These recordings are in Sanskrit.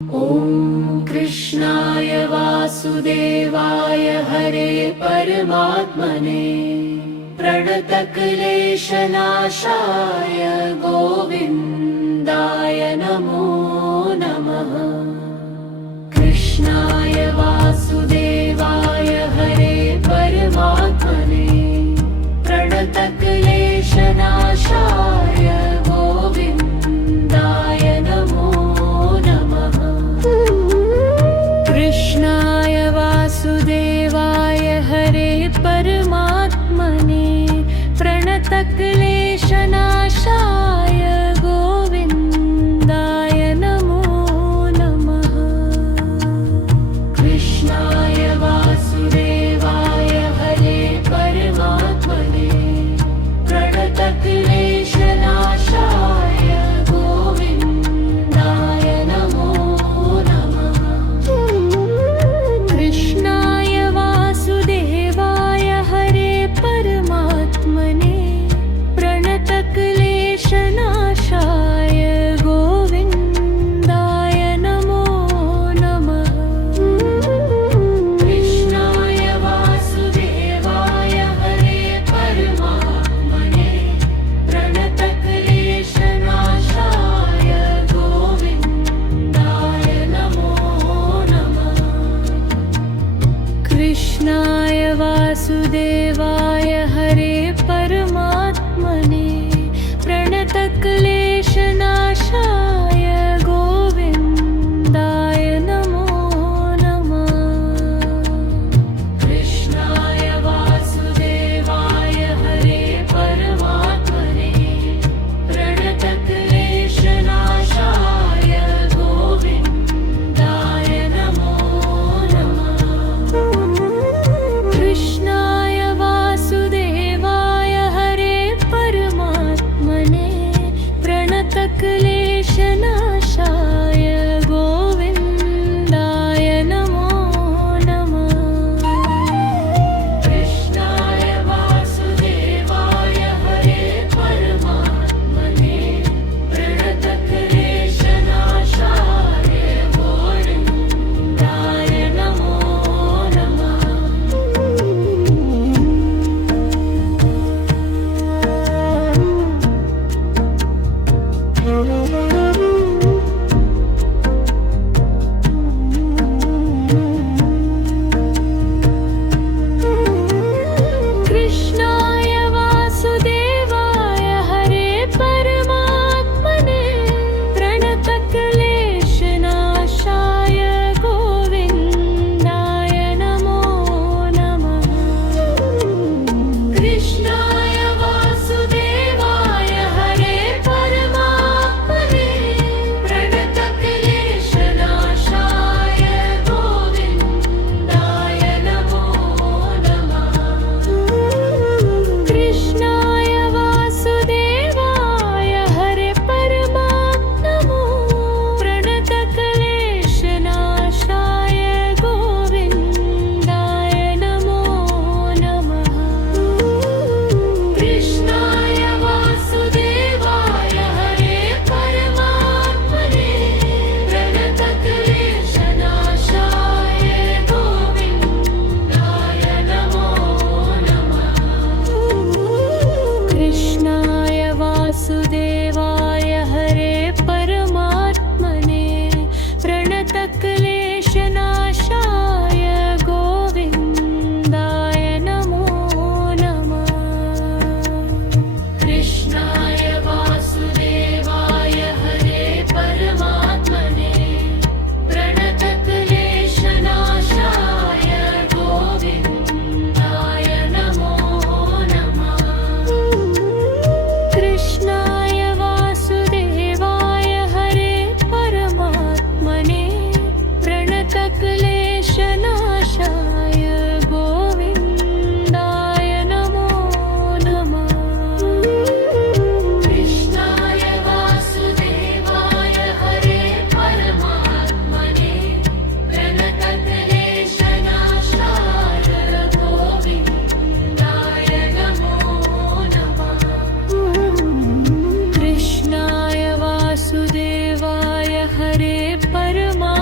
ॐ कृष्णाय वासुदेवाय हरे परमात्मने प्रणतक्लेशनाशाय गोविन्दाय नमो नमः। कृष्णाय वासुदेवाय हरे परमात्मने प्रणतक्लेशनाशाय गोविन्दाय नमो नमः। कृष्णाय वासुदेवाय हरे परमात्मने प्रणतक्लेशनाशाय गोविन्दाय नमो नमः। कृष्णाय वासुदेवाय हरे परमात्मने प्रणतक्लेशनाशाय गोविन्दाय नमो नमः। कृष्णाय वासुदेवाय हरे परमात्मने प्रणतक्लेशनाशाय गोविन्दाय नमो नमः। कृष्णाय वासुदेवाय हरे परमात्मने प्रणतक्लेशनाशाय गोविन्दाय नमो नमः। कृष्णाय वासुदेवाय हरे परमात्मने प्रणतक्लेशनाशाय गोविन्दाय नमो नमः। कृष्णाय वासुदेवाय हरे परमात्मने प्रणतक्लेशनाशाय गोविन्दाय नमो नमः। कृष्णाय वासुदेवाय हरे परमात्मने प्रणतक्लेशनाशाय गोविन्दाय नमो नमः। कृष्णाय वासुदेवाय हरे परमात्मने प्रणतक्लेशनाशाय गोविन्दाय नमो नमः। कृष्णाय वासुदेवाय हरे परमात्मने प्रणतक्लेशनाशाय गोविन्दाय नमो नमः। कृष्णाय वासुदेवाय हरे परमात्मने प्रणतक्लेशनाशाय गोविन्दाय नमो नमः। कृष्णाय वासुदेवाय हरे परमात्मने प्रणतक्लेशनाशाय गोविन्दाय नमो नमः। कृष्णाय वासुदेवाय हरे परमात्मने प्रणतक्लेशनाशाय गोविन्दाय नमो नमः। कृष्णाय वासुदेवाय हरे परमात्मने प्रणतक्लेशनाशाय गोविन्दाय नमो नमः। कृष्णाय वासुदेवाय हरे परमात्मने प्रणतक्लेशनाशाय गोविन्दाय नमो नमः। कृष्णाय वासुदेवाय हरे परमात्मने प्रणतक्लेशनाशाय गोविन्दाय नमो नमः। कृष्णाय वासुदेवाय हरे परमात्मने प्रणतक्लेशनाशाय गोविन्दाय नमो नमः। कृष्णाय वासुदेवाय हरे परमा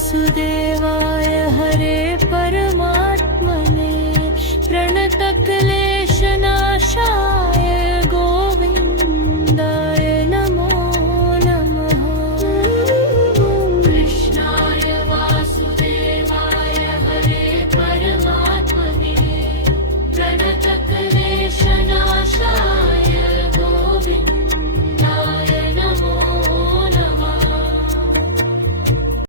वासुदेवाय